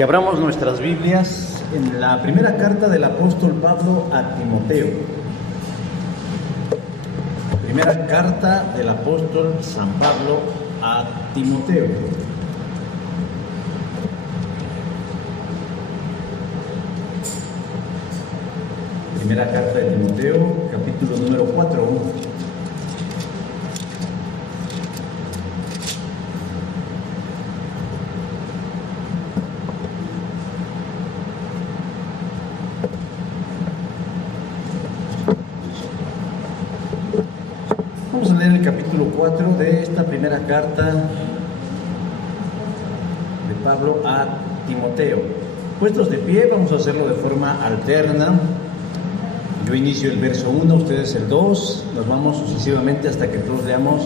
Que abramos nuestras Biblias en la primera carta del apóstol Pablo a Timoteo. Primera carta del apóstol San Pablo a Timoteo. Primera carta de Timoteo, capítulo número 4. Vamos a leer el capítulo 4 de esta primera carta de Pablo a Timoteo. Puestos de pie, vamos a hacerlo de forma alterna. Yo inicio el verso 1, ustedes el 2, nos vamos sucesivamente hasta que todos leamos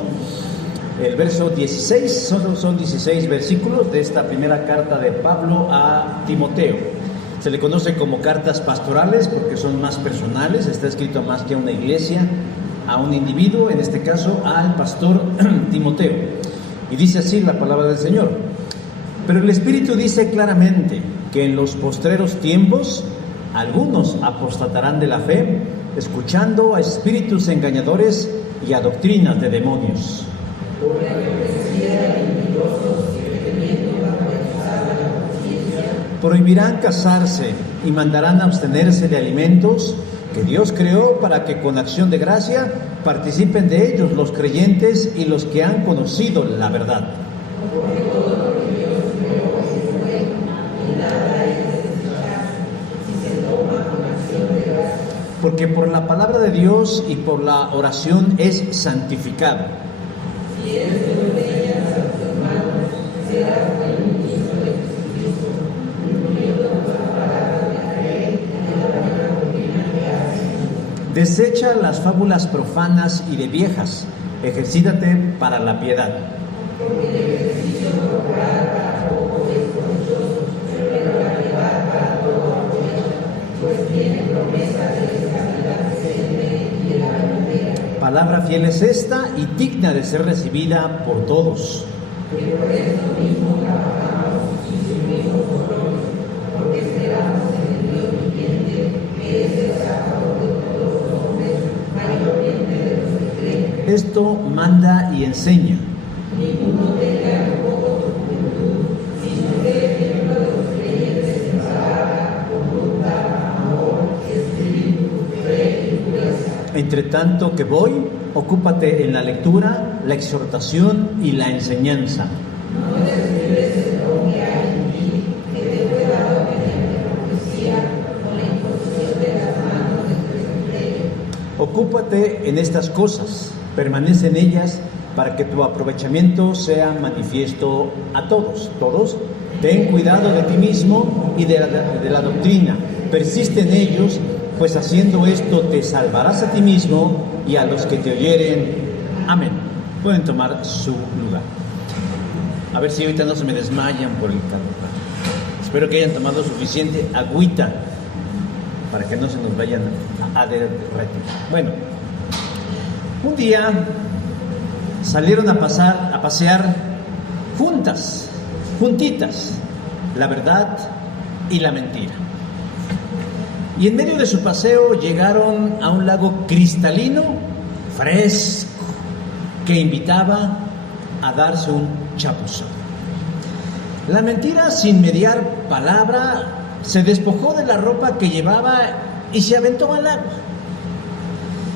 el verso 16. Son 16 versículos de esta primera carta de Pablo a Timoteo. Se le conoce como cartas pastorales porque son más personales, está escrito más que a una iglesia, a un individuo, en este caso al pastor Timoteo. Y dice así la palabra del Señor: pero el Espíritu dice claramente que en los postreros tiempos algunos apostatarán de la fe, escuchando a espíritus engañadores y a doctrinas de demonios. Prohibirán casarse y mandarán abstenerse de alimentos que Dios creó para que con acción de gracia participen de ellos los creyentes y los que han conocido la verdad. Porque por la palabra de Dios y por la oración es santificado. Desecha las fábulas profanas y de viejas, ejercítate para la piedad. Palabra fiel es esta y digna de ser recibida por todos. Esto manda y enseña. Entre tanto que voy, ocúpate en la lectura, la exhortación y la enseñanza. Ocúpate en estas cosas, permanece en ellas para que tu aprovechamiento sea manifiesto a todos. Todos, ten cuidado de ti mismo y de la doctrina, persiste en ellos, pues haciendo esto te salvarás a ti mismo y a los que te oyeren. Amén. Pueden tomar su lugar. A ver si ahorita no se me desmayan por el calor. Espero que hayan tomado suficiente agüita para que no se nos vayan a derretir. Bueno, un día salieron a pasear juntitas, la verdad y la mentira. Y en medio de su paseo llegaron a un lago cristalino, fresco, que invitaba a darse un chapuzón. La mentira, sin mediar palabra, se despojó de la ropa que llevaba y se aventó al agua.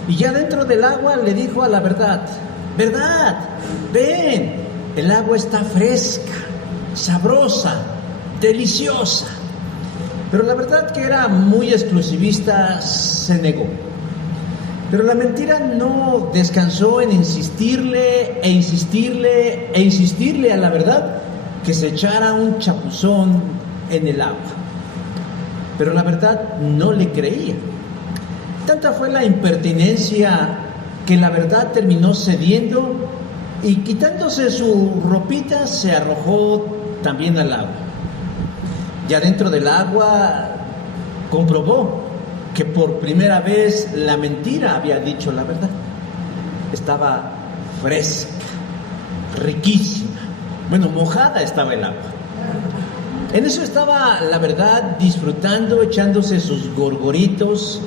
Y ya dentro del agua le dijo a la verdad: verdad, ven, el agua está fresca, sabrosa, deliciosa. Pero la verdad, que era muy exclusivista, se negó. Pero la mentira no descansó en insistirle a la verdad que se echara un chapuzón en el agua. Pero la verdad no le creía. Tanta fue la impertinencia que la verdad terminó cediendo y, quitándose su ropita, se arrojó también al agua. Ya dentro del agua comprobó que por primera vez la mentira había dicho la verdad. Estaba fresca, riquísima. Bueno, mojada estaba el agua. En eso estaba, la verdad, disfrutando, echándose sus gorgoritos,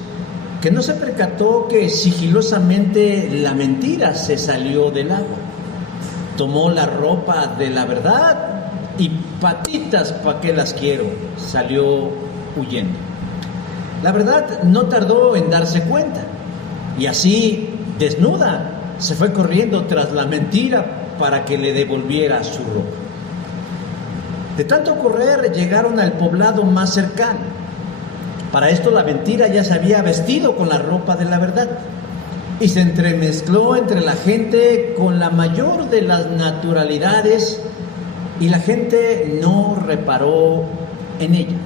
que no se percató que sigilosamente la mentira se salió del agua. Tomó la ropa de la verdad y patitas, ¿pa' qué las quiero? Salió huyendo. La verdad no tardó en darse cuenta y así, desnuda, se fue corriendo tras la mentira para que le devolviera su ropa. De tanto correr llegaron al poblado más cercano. Para esto la mentira ya se había vestido con la ropa de la verdad y se entremezcló entre la gente con la mayor de las naturalidades y la gente no reparó en ella.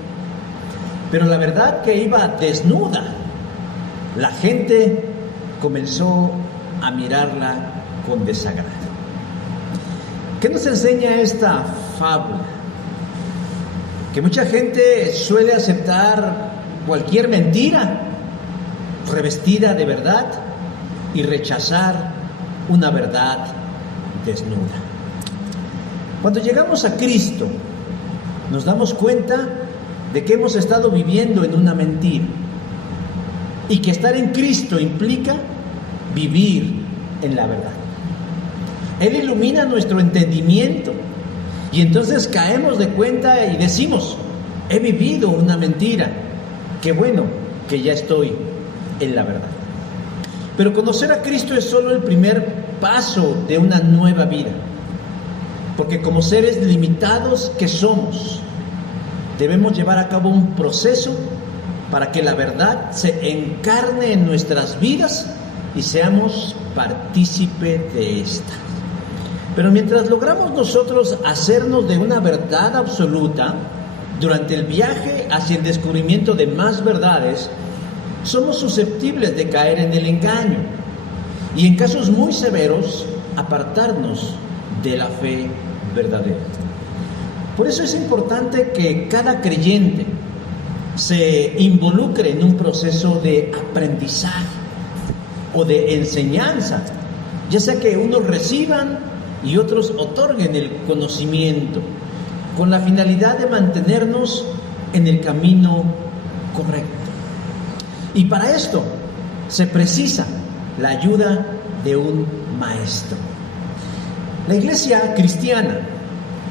Pero la verdad que iba desnuda, la gente comenzó a mirarla con desagrado. ¿Qué nos enseña esta fábula? Que mucha gente suele aceptar cualquier mentira revestida de verdad y rechazar una verdad desnuda. Cuando llegamos a Cristo, nos damos cuenta de que hemos estado viviendo en una mentira y que estar en Cristo implica vivir en la verdad. Él ilumina nuestro entendimiento y entonces caemos de cuenta y decimos, he vivido una mentira, qué bueno que ya estoy en la verdad. Pero conocer a Cristo es solo el primer paso de una nueva vida, porque como seres limitados que somos, debemos llevar a cabo un proceso para que la verdad se encarne en nuestras vidas y seamos partícipe de esta. Pero mientras logramos nosotros hacernos de una verdad absoluta, durante el viaje hacia el descubrimiento de más verdades, somos susceptibles de caer en el engaño y en casos muy severos, apartarnos de la fe verdadera. Por eso es importante que cada creyente se involucre en un proceso de aprendizaje o de enseñanza, ya sea que unos reciban y otros otorguen el conocimiento, con la finalidad de mantenernos en el camino correcto. Y para esto se precisa la ayuda de un maestro. La iglesia cristiana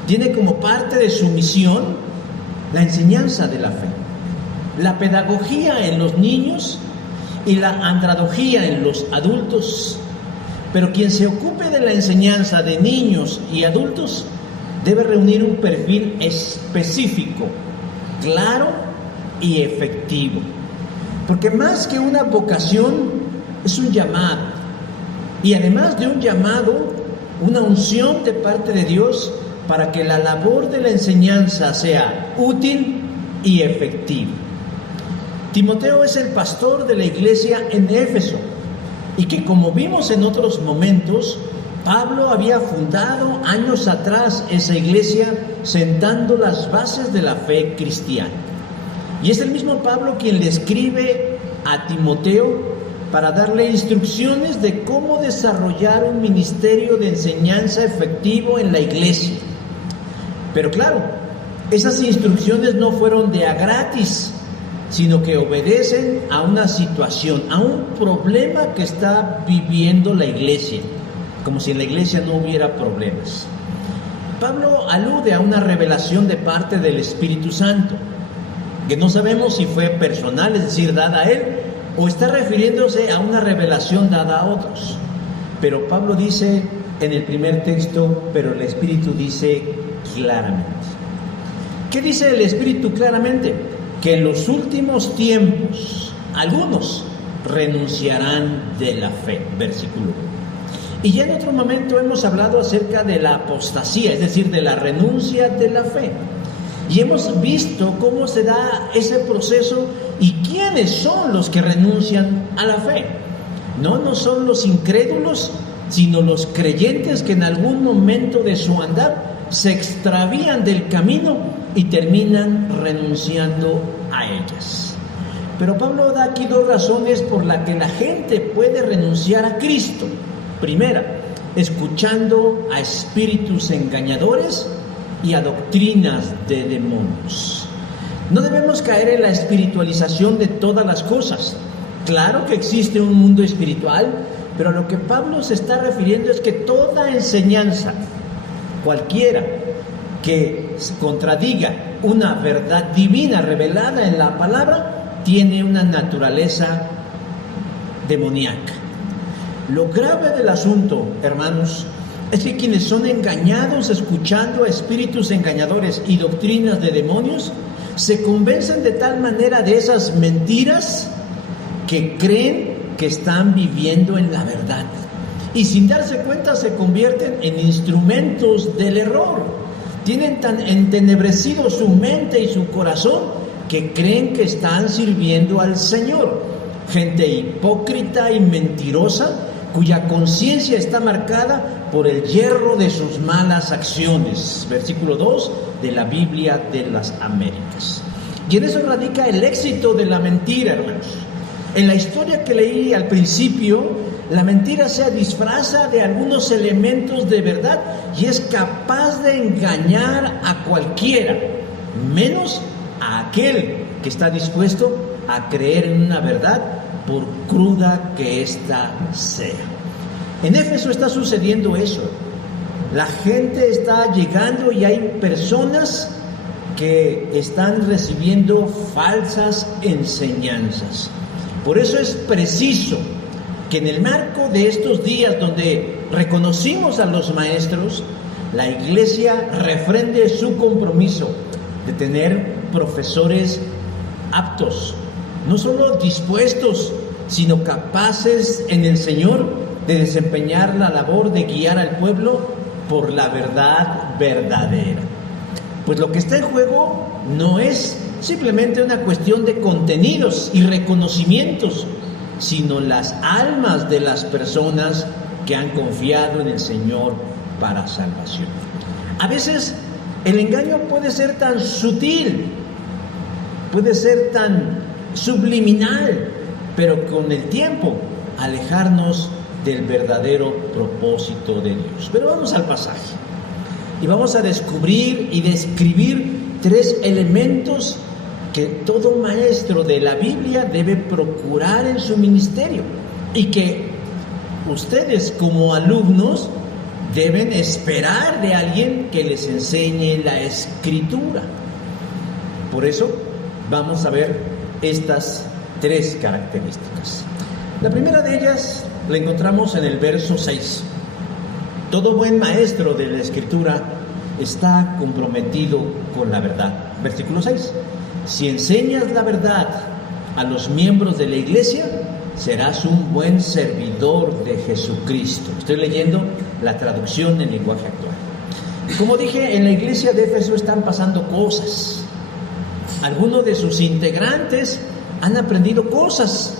tiene como parte de su misión la enseñanza de la fe, la pedagogía en los niños y la andradogía en los adultos. Pero quien se ocupe de la enseñanza de niños y adultos debe reunir un perfil específico, claro y efectivo. Porque más que una vocación, es un llamado. Y además de un llamado, una unción de parte de Dios para que la labor de la enseñanza sea útil y efectiva. Timoteo es el pastor de la iglesia en Éfeso y que, como vimos en otros momentos, Pablo había fundado años atrás esa iglesia sentando las bases de la fe cristiana. Y es el mismo Pablo quien le escribe a Timoteo para darle instrucciones de cómo desarrollar un ministerio de enseñanza efectivo en la iglesia. Pero claro, esas instrucciones no fueron de a gratis, sino que obedecen a una situación, a un problema que está viviendo la iglesia, como si en la iglesia no hubiera problemas. Pablo alude a una revelación de parte del Espíritu Santo, que no sabemos si fue personal, es decir, dada a él, o está refiriéndose a una revelación dada a otros. Pero Pablo dice en el primer texto, pero el Espíritu dice claramente. ¿Qué dice el Espíritu claramente? Que en los últimos tiempos algunos renunciarán de la fe, versículo 1. Y ya en otro momento hemos hablado acerca de la apostasía, es decir, de la renuncia de la fe. Y hemos visto cómo se da ese proceso y quiénes son los que renuncian a la fe. No son los incrédulos, sino los creyentes que en algún momento de su andar se extravían del camino y terminan renunciando a ellas. Pero Pablo da aquí dos razones por las que la gente puede renunciar a Cristo. Primera, escuchando a espíritus engañadores, y a doctrinas de demonios. No debemos caer en la espiritualización de todas las cosas. Claro que existe un mundo espiritual, pero a lo que Pablo se está refiriendo es que toda enseñanza, cualquiera que contradiga una verdad divina revelada en la palabra, tiene una naturaleza demoníaca. Lo grave del asunto, hermanos, es que quienes son engañados escuchando a espíritus engañadores y doctrinas de demonios, se convencen de tal manera de esas mentiras que creen que están viviendo en la verdad. Y sin darse cuenta se convierten en instrumentos del error. Tienen tan entenebrecido su mente y su corazón que creen que están sirviendo al Señor. Gente hipócrita y mentirosa, cuya conciencia está marcada por el hierro de sus malas acciones. Versículo 2 de la Biblia de las Américas. Y en eso radica el éxito de la mentira, hermanos. En la historia que leí al principio, la mentira se disfraza de algunos elementos de verdad y es capaz de engañar a cualquiera, menos a aquel que está dispuesto a creer en una verdad por cruda que ésta sea. En Éfeso está sucediendo eso. La gente está llegando y hay personas que están recibiendo falsas enseñanzas. Por eso es preciso que en el marco de estos días donde reconocimos a los maestros, la Iglesia refrende su compromiso de tener profesores aptos, no solo dispuestos, sino capaces en el Señor de desempeñar la labor de guiar al pueblo por la verdad verdadera. Pues lo que está en juego no es simplemente una cuestión de contenidos y reconocimientos, sino las almas de las personas que han confiado en el Señor para salvación. A veces el engaño puede ser tan sutil, puede ser tan subliminal, pero con el tiempo alejarnos del verdadero propósito de Dios. Pero vamos al pasaje y vamos a descubrir y describir 3 elementos que todo maestro de la Biblia debe procurar en su ministerio y que ustedes como alumnos deben esperar de alguien que les enseñe la Escritura. Por eso vamos a ver estas 3 características. La primera de ellas la encontramos en el verso 6. Todo buen maestro de la Escritura está comprometido con la verdad. Versículo 6. Si enseñas la verdad a los miembros de la iglesia, serás un buen servidor de Jesucristo. Estoy leyendo la traducción en lenguaje actual. Como dije, en la iglesia de Éfeso están pasando cosas. Algunos de sus integrantes han aprendido cosas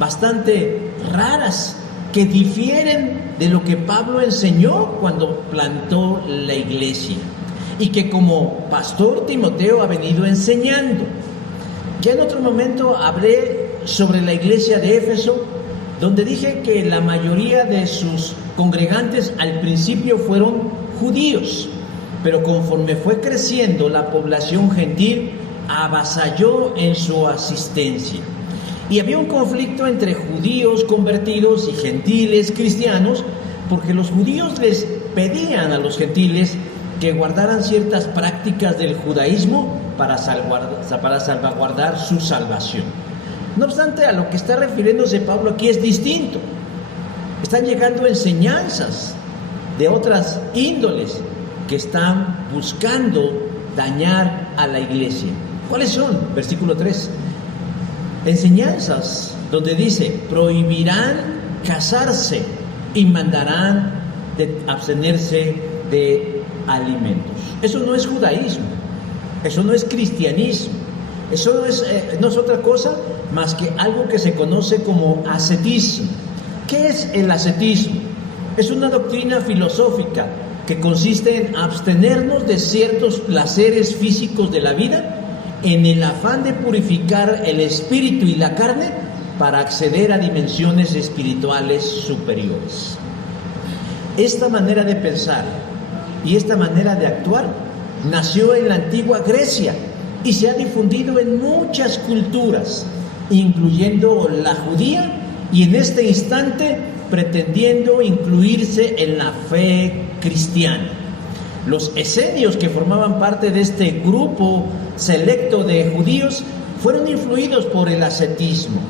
bastante raras que difieren de lo que Pablo enseñó cuando plantó la iglesia y que como pastor Timoteo ha venido enseñando. Ya en otro momento hablé sobre la iglesia de Éfeso, donde dije que la mayoría de sus congregantes al principio fueron judíos, pero conforme fue creciendo la población gentil, avasalló en su asistencia. Y había un conflicto entre judíos convertidos y gentiles cristianos, porque los judíos les pedían a los gentiles que guardaran ciertas prácticas del judaísmo para salvaguardar su salvación. No obstante, a lo que está refiriéndose Pablo aquí es distinto. Están llegando enseñanzas de otras índoles que están buscando dañar a la iglesia. ¿Cuáles son? Versículo 3. Enseñanzas donde dice: prohibirán casarse y mandarán de abstenerse de alimentos. Eso no es judaísmo, eso no es cristianismo, eso no es otra cosa más que algo que se conoce como ascetismo. ¿Qué es el ascetismo? Es una doctrina filosófica que consiste en abstenernos de ciertos placeres físicos de la vida en el afán de purificar el espíritu y la carne para acceder a dimensiones espirituales superiores. Esta manera de pensar y esta manera de actuar nació en la antigua Grecia y se ha difundido en muchas culturas, incluyendo la judía, y en este instante pretendiendo incluirse en la fe cristiana. Los esenios, que formaban parte de este grupo selecto de judíos, fueron influidos por el ascetismo.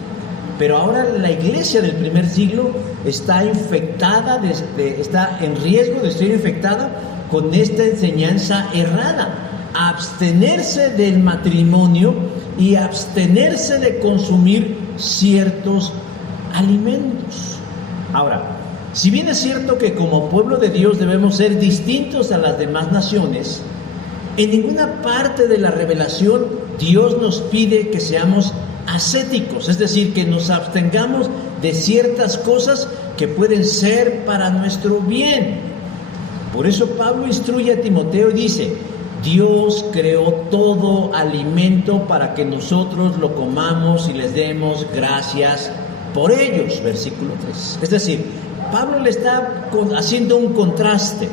Pero ahora la iglesia del primer siglo está infectada, está en riesgo de ser infectada con esta enseñanza errada. Abstenerse del matrimonio y abstenerse de consumir ciertos alimentos. Ahora, si bien es cierto que como pueblo de Dios debemos ser distintos a las demás naciones, en ninguna parte de la revelación Dios nos pide que seamos ascéticos, es decir, que nos abstengamos de ciertas cosas que pueden ser para nuestro bien. Por eso Pablo instruye a Timoteo y dice: Dios creó todo alimento para que nosotros lo comamos y les demos gracias por ellos, versículo 3. Es decir, Pablo le está haciendo un contraste.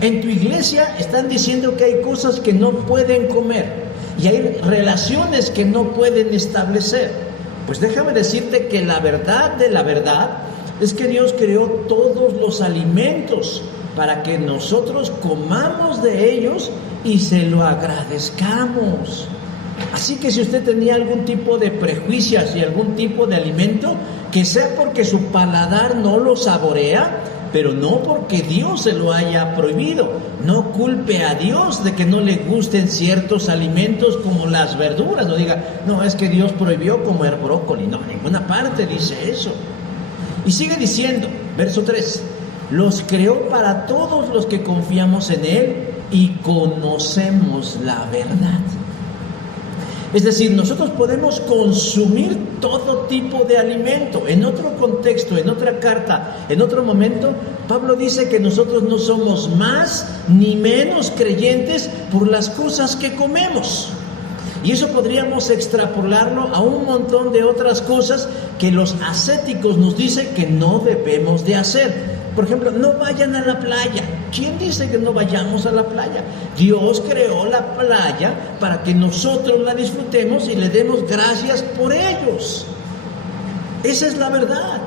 En tu iglesia están diciendo que hay cosas que no pueden comer y hay relaciones que no pueden establecer. Pues déjame decirte que la verdad de la verdad es que Dios creó todos los alimentos para que nosotros comamos de ellos y se lo agradezcamos. Así que si usted tenía algún tipo de prejuicios y algún tipo de alimento, que sea porque su paladar no lo saborea, pero no porque Dios se lo haya prohibido. No culpe a Dios de que no le gusten ciertos alimentos como las verduras. No diga, no, es que Dios prohibió comer brócoli. No, en ninguna parte dice eso. Y sigue diciendo, verso 3, los creó para todos los que confiamos en Él y conocemos la verdad. Es decir, nosotros podemos consumir todo tipo de alimento. En otro contexto, en otra carta, en otro momento, Pablo dice que nosotros no somos más ni menos creyentes por las cosas que comemos. Y eso podríamos extrapolarlo a un montón de otras cosas que los ascéticos nos dicen que no debemos de hacer. Por ejemplo, no vayan a la playa. ¿Quién dice que no vayamos a la playa? Dios creó la playa para que nosotros la disfrutemos y le demos gracias por ellos. Esa es la verdad.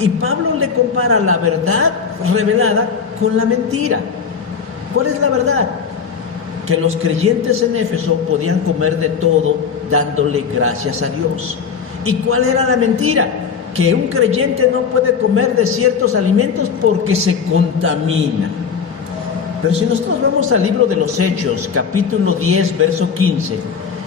Y Pablo le compara la verdad revelada con la mentira. ¿Cuál es la verdad? Que los creyentes en Éfeso podían comer de todo dándole gracias a Dios. ¿Y cuál era la mentira? Que un creyente no puede comer de ciertos alimentos porque se contamina. Pero si nosotros vamos al libro de los Hechos, capítulo 10, verso 15,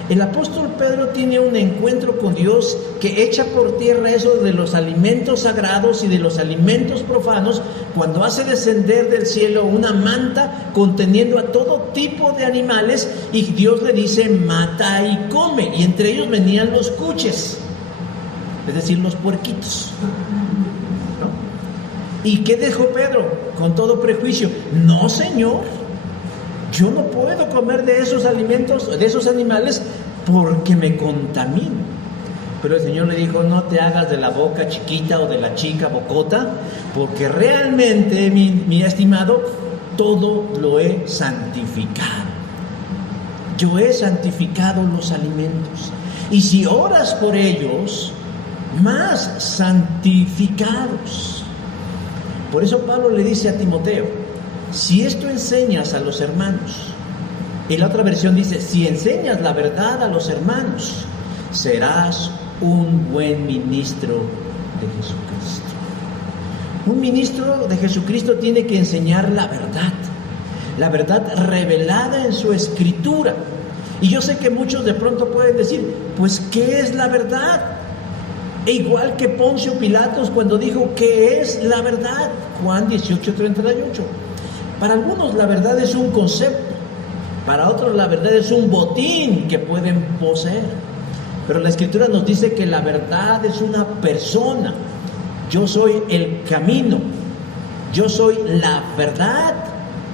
el apóstol Pedro tiene un encuentro con Dios que echa por tierra eso de los alimentos sagrados y de los alimentos profanos, cuando hace descender del cielo una manta conteniendo a todo tipo de animales, y Dios le dice, mata y come, y entre ellos venían los cuches, es decir, los puerquitos, ¿no? ¿Y qué dijo Pedro? Con todo prejuicio, no, Señor, yo no puedo comer de esos alimentos, de esos animales, porque me contamino. Pero el Señor le dijo, no te hagas de la boca chiquita o de la chica bocota, porque realmente, mi estimado, todo lo he santificado. Yo he santificado los alimentos. Y si oras por ellos, más santificados. Por eso Pablo le dice a Timoteo, si esto enseñas a los hermanos, y la otra versión dice, si enseñas la verdad a los hermanos, serás un buen ministro de Jesucristo. Un ministro de Jesucristo tiene que enseñar la verdad revelada en su escritura. Y yo sé que muchos de pronto pueden decir, pues, ¿qué es la verdad? E igual que Poncio Pilatos cuando dijo, ¿qué es la verdad? Juan 18:38. Para algunos la verdad es un concepto, para otros la verdad es un botín que pueden poseer. Pero la Escritura nos dice que la verdad es una persona. Yo soy el camino, yo soy la verdad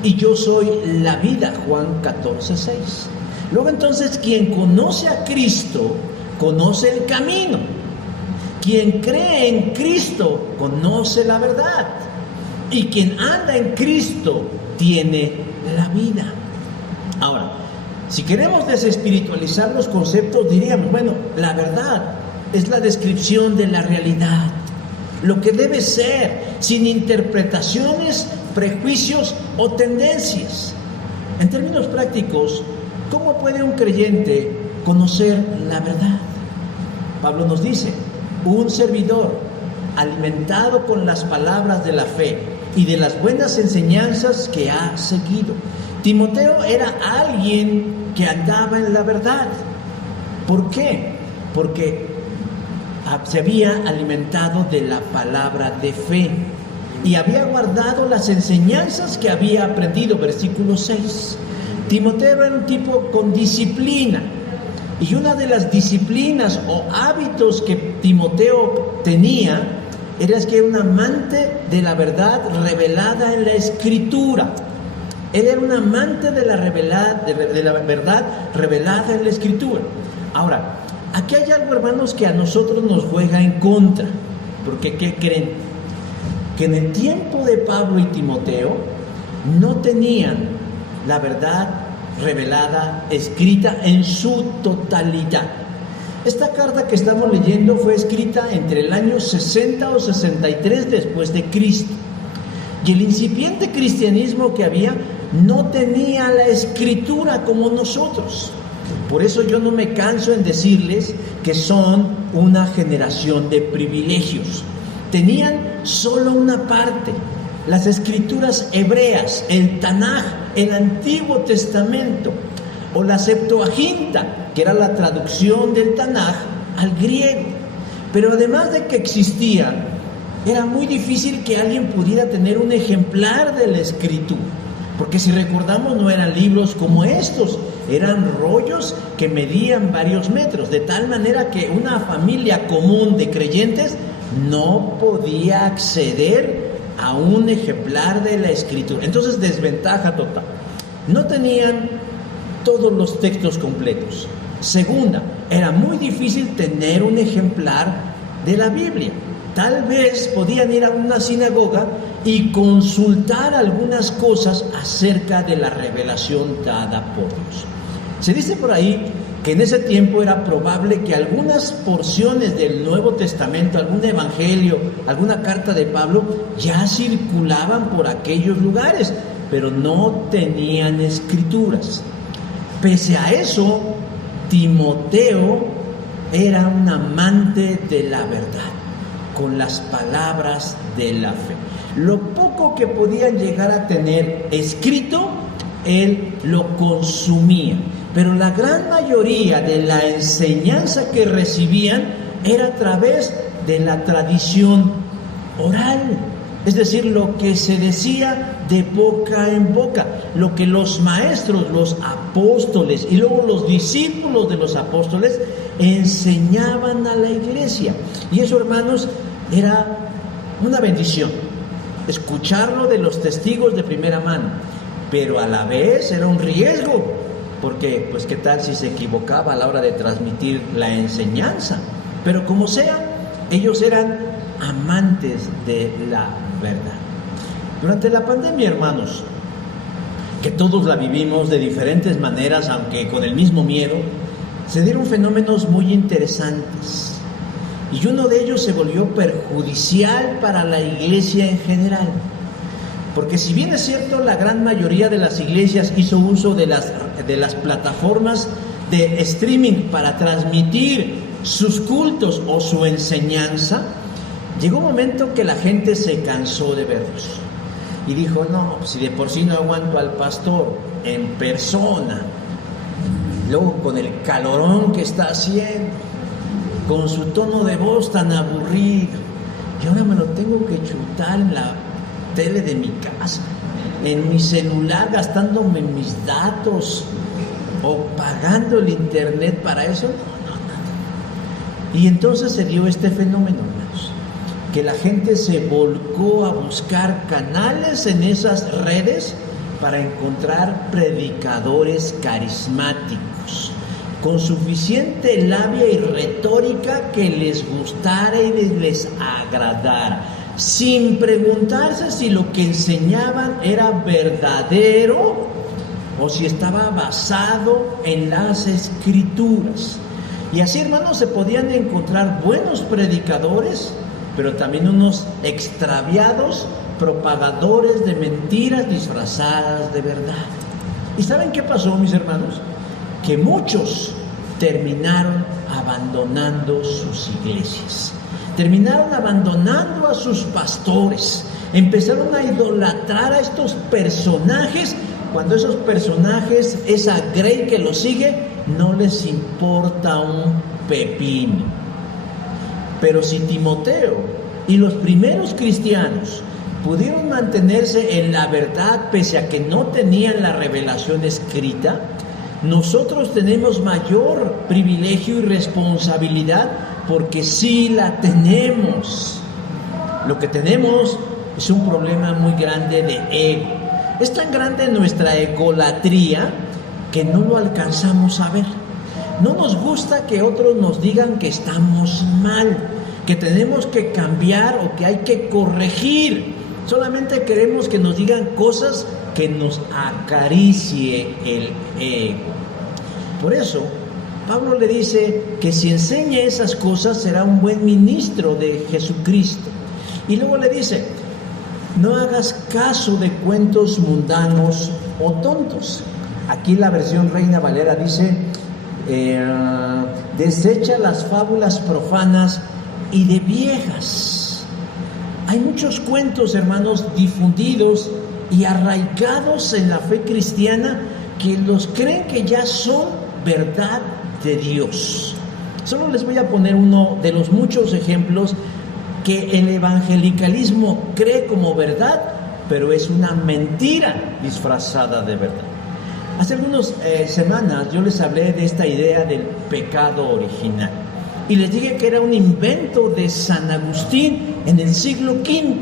y yo soy la vida. Juan 14:6. Luego entonces, quien conoce a Cristo, conoce el camino. Quien cree en Cristo, conoce la verdad. Y quien anda en Cristo, tiene la vida. Ahora, si queremos desespiritualizar los conceptos, diríamos, bueno, la verdad es la descripción de la realidad, lo que debe ser, sin interpretaciones, prejuicios o tendencias. En términos prácticos, ¿cómo puede un creyente conocer la verdad? Pablo nos dice, un servidor alimentado con las palabras de la fe y de las buenas enseñanzas que ha seguido. Timoteo era alguien que andaba en la verdad. ¿Por qué? Porque se había alimentado de la palabra de fe y había guardado las enseñanzas que había aprendido. Versículo 6. Timoteo era un tipo con disciplina, y una de las disciplinas o hábitos que Timoteo tenía era que era un amante de la verdad revelada en la Escritura. Él era un amante de la verdad revelada en la Escritura. Ahora, aquí hay algo, hermanos, que a nosotros nos juega en contra. Porque, ¿qué creen? Que en el tiempo de Pablo y Timoteo no tenían la verdad revelada, escrita en su totalidad. Esta carta que estamos leyendo fue escrita entre el año 60 o 63 después de Cristo. Y el incipiente cristianismo que había no tenía la Escritura como nosotros. Por eso yo no me canso en decirles que son una generación de privilegios. Tenían solo una parte, las Escrituras hebreas, el Tanaj, el Antiguo Testamento, o la Septuaginta, que era la traducción del Tanaj al griego. Pero además de que existía, era muy difícil que alguien pudiera tener un ejemplar de la Escritura, porque si recordamos no eran libros como estos, eran rollos que medían varios metros, de tal manera que una familia común de creyentes no podía acceder a un ejemplar de la Escritura. Entonces, desventaja total. No tenían todos los textos completos. Segunda, era muy difícil tener un ejemplar de la Biblia. Tal vez podían ir a una sinagoga y consultar algunas cosas acerca de la revelación dada por Dios. Se dice por ahí que en ese tiempo era probable que algunas porciones del Nuevo Testamento, algún evangelio, alguna carta de Pablo, ya circulaban por aquellos lugares, pero no tenían escrituras. Pese a eso, Timoteo era un amante de la verdad, con las palabras de la fe. Lo poco que podían llegar a tener escrito, él lo consumía. Pero la gran mayoría de la enseñanza que recibían era a través de la tradición oral. Es decir, lo que se decía de boca en boca, lo que los maestros, los apóstoles y luego los discípulos de los apóstoles enseñaban a la iglesia. Y eso, hermanos, era una bendición, escucharlo de los testigos de primera mano, pero a la vez era un riesgo, porque pues qué tal si se equivocaba a la hora de transmitir la enseñanza. Pero como sea, ellos eran amantes de la verdad. Durante la pandemia, hermanos, que todos la vivimos de diferentes maneras, aunque con el mismo miedo, se dieron fenómenos muy interesantes. Y uno de ellos se volvió perjudicial para la iglesia en general. Porque si bien es cierto, la gran mayoría de las iglesias hizo uso de las plataformas de streaming para transmitir sus cultos o su enseñanza, llegó un momento que la gente se cansó de verlos. Y dijo, no, si de por sí no aguanto al pastor en persona, luego con el calorón que está haciendo, con su tono de voz tan aburrido, y ahora me lo tengo que chutar en la tele de mi casa, en mi celular, gastándome mis datos o pagando el internet para eso. No. Y entonces se dio este fenómeno, hermanos, que la gente se volcó a buscar canales en esas redes para encontrar predicadores carismáticos con suficiente labia y retórica que les gustara y les agradara, sin preguntarse si lo que enseñaban era verdadero o si estaba basado en las Escrituras. Y así, hermanos, se podían encontrar buenos predicadores, pero también unos extraviados propagadores de mentiras disfrazadas de verdad. ¿Y saben qué pasó, mis hermanos? Que muchos terminaron abandonando sus iglesias, terminaron abandonando a sus pastores, empezaron a idolatrar a estos personajes, cuando esos personajes, esa grey que los sigue, no les importa un pepino. Pero si Timoteo y los primeros cristianos pudieron mantenerse en la verdad pese a que no tenían la revelación escrita, nosotros tenemos mayor privilegio y responsabilidad porque sí la tenemos. Lo que tenemos es un problema muy grande de ego. Es tan grande nuestra egolatría que no lo alcanzamos a ver. No nos gusta que otros nos digan que estamos mal, que tenemos que cambiar o que hay que corregir. Solamente queremos que nos digan cosas que nos acaricie el ego. Por eso, Pablo le dice que si enseña esas cosas será un buen ministro de Jesucristo. Y luego le dice, no hagas caso de cuentos mundanos o tontos. Aquí la versión Reina Valera dice, desecha las fábulas profanas y de viejas. Hay muchos cuentos, hermanos, difundidos y arraigados en la fe cristiana que los creen que ya son verdad de Dios. Solo les voy a poner uno de los muchos ejemplos que el evangelicalismo cree como verdad, pero es una mentira disfrazada de verdad. Hace algunas semanas yo les hablé de esta idea del pecado original y les dije que era un invento de San Agustín en el siglo V.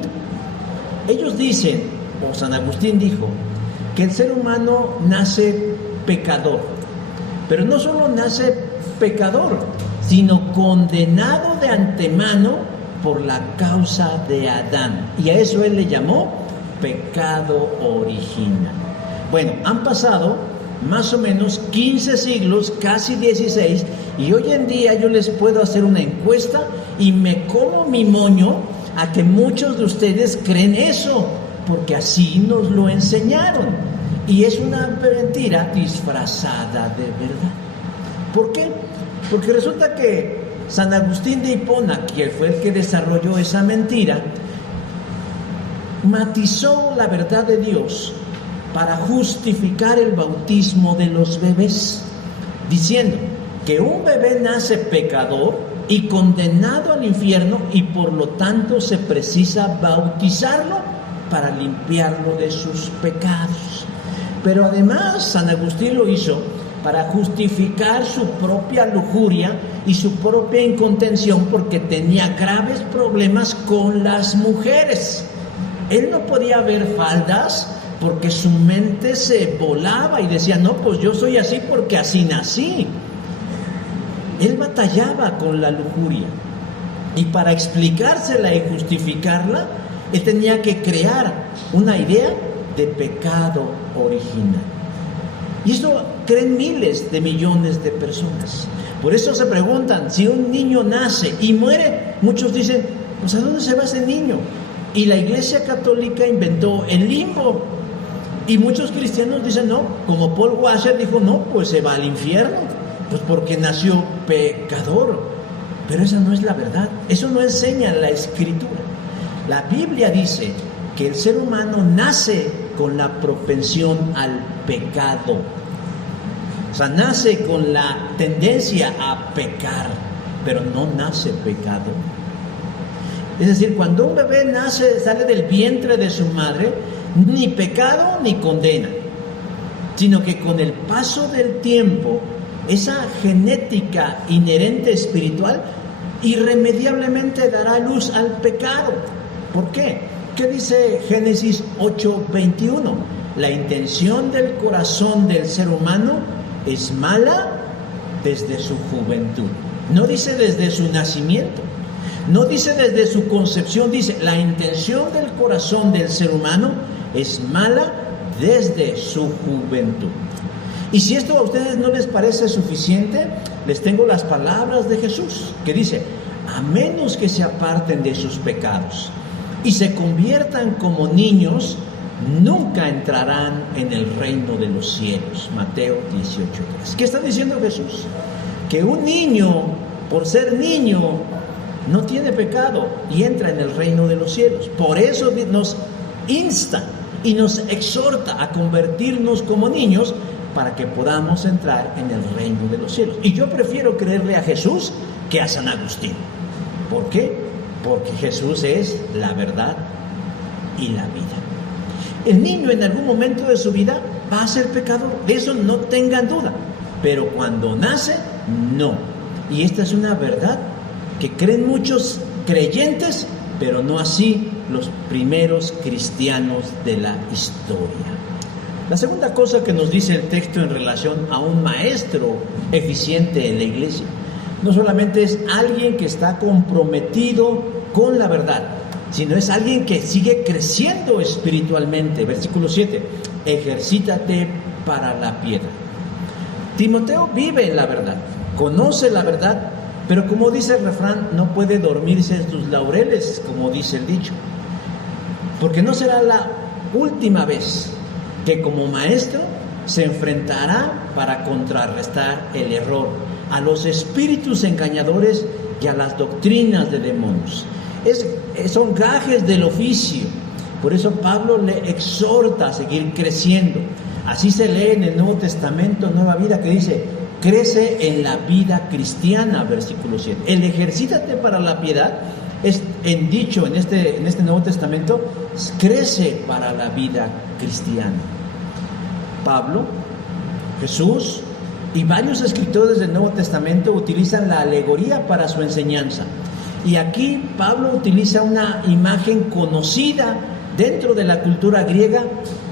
Ellos dicen, o San Agustín dijo, que el ser humano nace pecador, pero no solo nace pecador, sino condenado de antemano por la causa de Adán, y a eso él le llamó pecado original. Bueno, han pasado más o menos 15 siglos, casi 16, y hoy en día yo les puedo hacer una encuesta y me como mi moño a que muchos de ustedes creen eso, porque así nos lo enseñaron, y es una mentira disfrazada de verdad. ¿Por qué? Porque resulta que San Agustín de Hipona, que fue el que desarrolló esa mentira, matizó la verdad de Dios para justificar el bautismo de los bebés, diciendo que un bebé nace pecador y condenado al infierno y por lo tanto se precisa bautizarlo para limpiarlo de sus pecados. Pero además San Agustín lo hizo para justificar su propia lujuria y su propia incontención, porque tenía graves problemas con las mujeres. Él no podía ver faldas porque su mente se volaba y decía, no, pues yo soy así porque así nací. Él batallaba con la lujuria, y para explicársela y justificarla, él tenía que crear una idea de pecado original. Y esto creen miles de millones de personas. Por eso se preguntan, si un niño nace y muere, muchos dicen, pues ¿a dónde se va ese niño? Y la Iglesia Católica inventó el limbo. Y muchos cristianos dicen, no, como Paul Washer dijo, no, pues se va al infierno, pues porque nació pecador. Pero esa no es la verdad, eso no enseña la Escritura. La Biblia dice que el ser humano nace con la propensión al pecado. O sea, nace con la tendencia a pecar, pero no nace pecado. Es decir, cuando un bebé nace, sale del vientre de su madre, ni pecado ni condena, sino que con el paso del tiempo, esa genética inherente espiritual irremediablemente dará luz al pecado. ¿Por qué? ¿Qué dice Génesis 8:21? La intención del corazón del ser humano es mala desde su juventud. No dice desde su nacimiento, no dice desde su concepción, dice la intención del corazón del ser humano es mala desde su juventud. Y si esto a ustedes no les parece suficiente, les tengo las palabras de Jesús, que dice: a menos que se aparten de sus pecados y se conviertan como niños, nunca entrarán en el reino de los cielos. Mateo 18:3. ¿Qué está diciendo Jesús? Que un niño, por ser niño, no tiene pecado y entra en el reino de los cielos. Por eso nos insta y nos exhorta a convertirnos como niños para que podamos entrar en el reino de los cielos. Y yo prefiero creerle a Jesús que a San Agustín. ¿Por qué? Porque Jesús es la verdad y la vida. El niño en algún momento de su vida va a ser pecador, de eso no tengan duda, pero cuando nace, no. Y esta es una verdad que creen muchos creyentes, pero no así los primeros cristianos de la historia. La segunda cosa que nos dice el texto en relación a un maestro eficiente en la iglesia, no solamente es alguien que está comprometido con la verdad, sino es alguien que sigue creciendo espiritualmente. Versículo 7, ejercítate para la piedad. Timoteo vive en la verdad, conoce la verdad, pero como dice el refrán, no puede dormirse en sus laureles, como dice el dicho, porque no será la última vez que como maestro se enfrentará para contrarrestar el error a los espíritus engañadores y a las doctrinas de demonios. Son gajes del oficio. Por eso Pablo le exhorta a seguir creciendo. Así se lee en el Nuevo Testamento, Nueva Vida, que dice: crece en la vida cristiana, versículo 7. El ejercítate para la piedad es en dicho en este Nuevo Testamento, crece para la vida cristiana. Pablo, Jesús y varios escritores del Nuevo Testamento utilizan la alegoría para su enseñanza. Y aquí Pablo utiliza una imagen conocida dentro de la cultura griega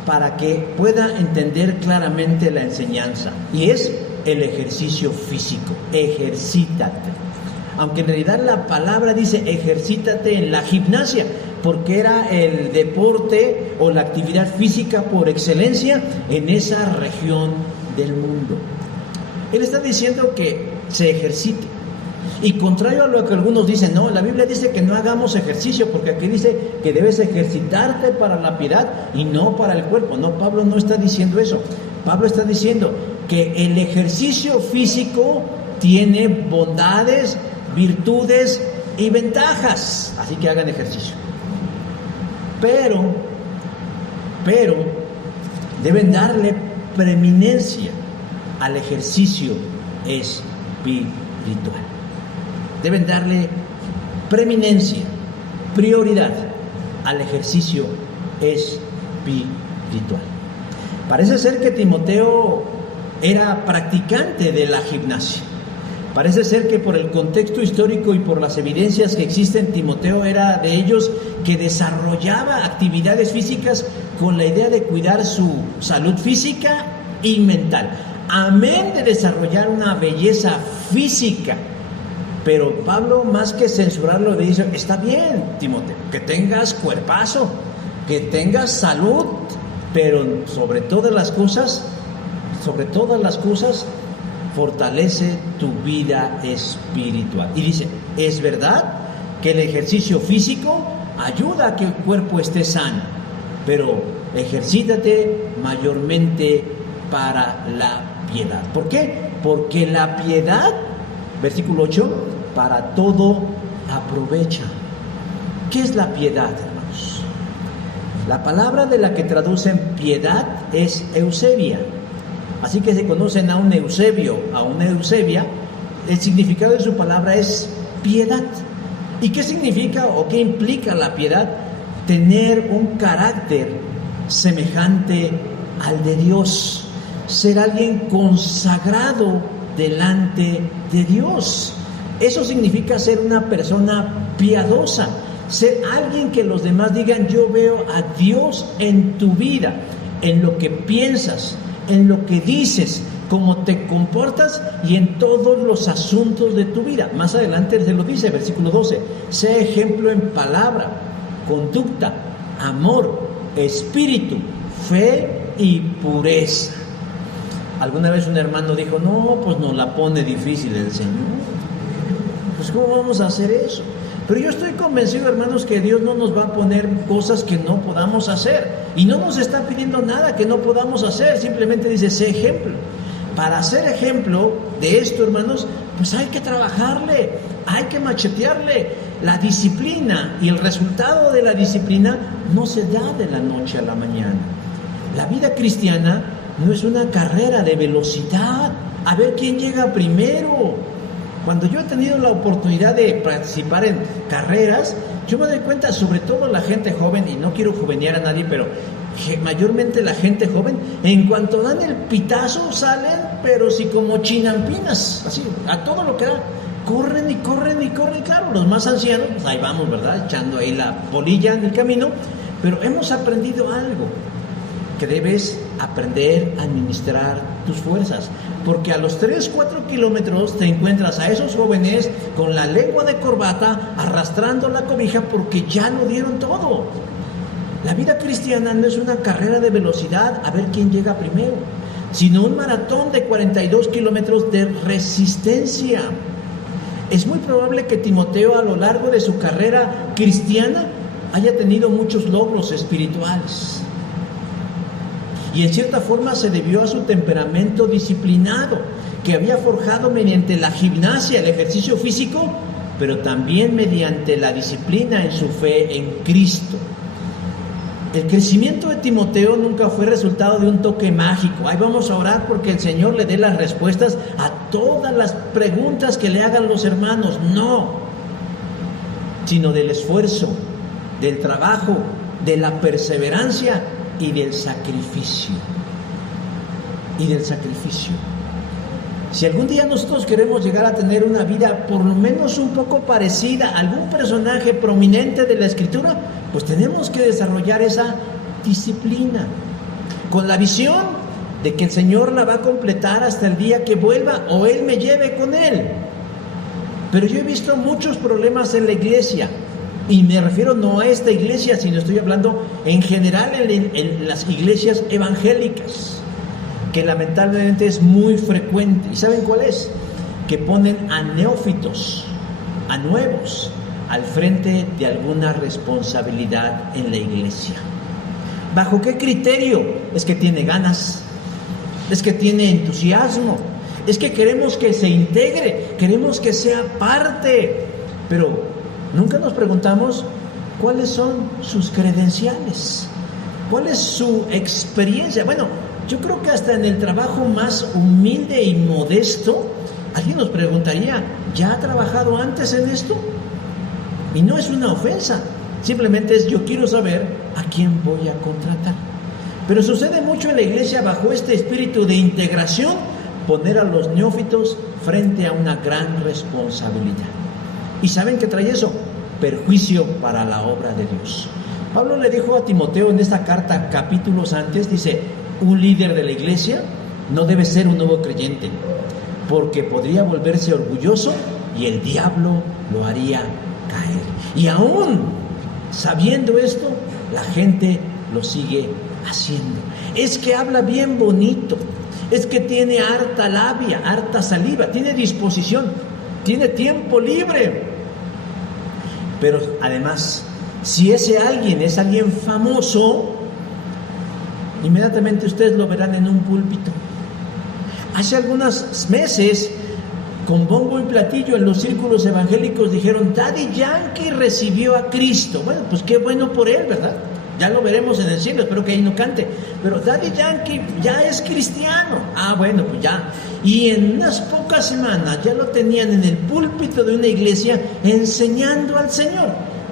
para que pueda entender claramente la enseñanza. Y es el ejercicio físico. Ejercítate. Aunque en realidad la palabra dice ejercítate en la gimnasia, porque era el deporte o la actividad física por excelencia en esa región del mundo. Él está diciendo que se ejercite. Y contrario a lo que algunos dicen, no, la Biblia dice que no hagamos ejercicio, porque aquí dice que debes ejercitarte para la piedad y no para el cuerpo. No, Pablo no está diciendo eso. Pablo está diciendo que el ejercicio físico tiene bondades, virtudes y ventajas, así que hagan ejercicio. Pero deben darle preeminencia al ejercicio espiritual. Deben darle preeminencia, prioridad al ejercicio espiritual. Parece ser que Timoteo era practicante de la gimnasia. Parece ser que por el contexto histórico y por las evidencias que existen, Timoteo era de ellos que desarrollaba actividades físicas con la idea de cuidar su salud física y mental. Amén de desarrollar una belleza física. Pero Pablo, más que censurarlo, le dice: está bien, Timoteo, que tengas cuerpazo, que tengas salud, pero sobre todas las cosas, fortalece tu vida espiritual. Y dice: es verdad que el ejercicio físico ayuda a que el cuerpo esté sano, pero ejercítate mayormente para la piedad. ¿Por qué? Porque la piedad, versículo 8, para todo aprovecha. ¿Qué es la piedad, hermanos? La palabra de la que traducen piedad es Eusebia. Así que si conocen a un Eusebio, a una Eusebia, el significado de su palabra es piedad. ¿Y qué significa o qué implica la piedad? Tener un carácter semejante al de Dios, ser alguien consagrado delante de Dios. Eso significa ser una persona piadosa, ser alguien que los demás digan: yo veo a Dios en tu vida, en lo que piensas, en lo que dices, cómo te comportas y en todos los asuntos de tu vida. Más adelante se lo dice, versículo 12: sea ejemplo en palabra, conducta, amor, espíritu, fe y pureza. Alguna vez un hermano dijo, no, pues nos la pone difícil el Señor. Pues ¿cómo vamos a hacer eso? Pero yo estoy convencido, hermanos, que Dios no nos va a poner cosas que no podamos hacer. Y no nos está pidiendo nada que no podamos hacer. Simplemente dice, sé ejemplo. Para ser ejemplo de esto, hermanos, pues hay que trabajarle, hay que machetearle. La disciplina y el resultado de la disciplina no se da de la noche a la mañana. La vida cristiana no es una carrera de velocidad, a ver quién llega primero. Cuando yo he tenido la oportunidad de participar en carreras, yo me doy cuenta, sobre todo la gente joven, y no quiero juvenear a nadie, pero mayormente la gente joven, en cuanto dan el pitazo salen, pero sí como chinampinas, así, a todo lo que da, corren y corren y corren, y claro, los más ancianos, pues ahí vamos, ¿verdad?, echando ahí la polilla en el camino, pero hemos aprendido algo, que debes aprender a administrar tus fuerzas, porque a los 3-4 kilómetros te encuentras a esos jóvenes con la lengua de corbata arrastrando la cobija porque ya lo dieron todo. La vida cristiana no es una carrera de velocidad a ver quién llega primero, sino un maratón de 42 kilómetros de resistencia. Es muy probable que Timoteo a lo largo de su carrera cristiana haya tenido muchos logros espirituales. Y en cierta forma se debió a su temperamento disciplinado, que había forjado mediante la gimnasia, el ejercicio físico, pero también mediante la disciplina en su fe en Cristo. El crecimiento de Timoteo nunca fue resultado de un toque mágico. Ahí vamos a orar porque el Señor le dé las respuestas a todas las preguntas que le hagan los hermanos. No, sino del esfuerzo, del trabajo, de la perseverancia y del sacrificio. Si algún día nosotros queremos llegar a tener una vida por lo menos un poco parecida a algún personaje prominente de la Escritura, pues tenemos que desarrollar esa disciplina, con la visión de que el Señor la va a completar hasta el día que vuelva o Él me lleve con Él. Pero yo he visto muchos problemas en la iglesia, y me refiero no a esta iglesia, sino estoy hablando en general en las iglesias evangélicas, que lamentablemente es muy frecuente. ¿Y saben cuál es? Que ponen a neófitos, a nuevos, al frente de alguna responsabilidad en la iglesia. ¿Bajo qué criterio? Es que tiene ganas, es que tiene entusiasmo, es que queremos que se integre, queremos que sea parte, pero nunca nos preguntamos cuáles son sus credenciales, cuál es su experiencia. Bueno, yo creo que hasta en el trabajo más humilde y modesto, alguien nos preguntaría, ¿ya ha trabajado antes en esto? Y no es una ofensa, simplemente es yo quiero saber a quién voy a contratar. Pero sucede mucho en la iglesia bajo este espíritu de integración, poner a los neófitos frente a una gran responsabilidad. ¿Y saben qué trae eso? Perjuicio para la obra de Dios. Pablo le dijo a Timoteo en esta carta capítulos antes, dice, un líder de la iglesia no debe ser un nuevo creyente, porque podría volverse orgulloso y el diablo lo haría caer. Y aún sabiendo esto, la gente lo sigue haciendo. Es que habla bien bonito, es que tiene harta labia, harta saliva, tiene disposición, tiene tiempo libre. Pero además, si ese alguien es alguien famoso, inmediatamente ustedes lo verán en un púlpito. Hace algunos meses, con bombo y platillo en los círculos evangélicos dijeron, Daddy Yankee recibió a Cristo. Bueno, pues qué bueno por él, ¿verdad? Ya lo veremos en el cielo, espero que ahí no cante. Pero Daddy Yankee ya es cristiano. Ah, bueno, pues ya. Y en unas pocas semanas ya lo tenían en el púlpito de una iglesia enseñando al Señor.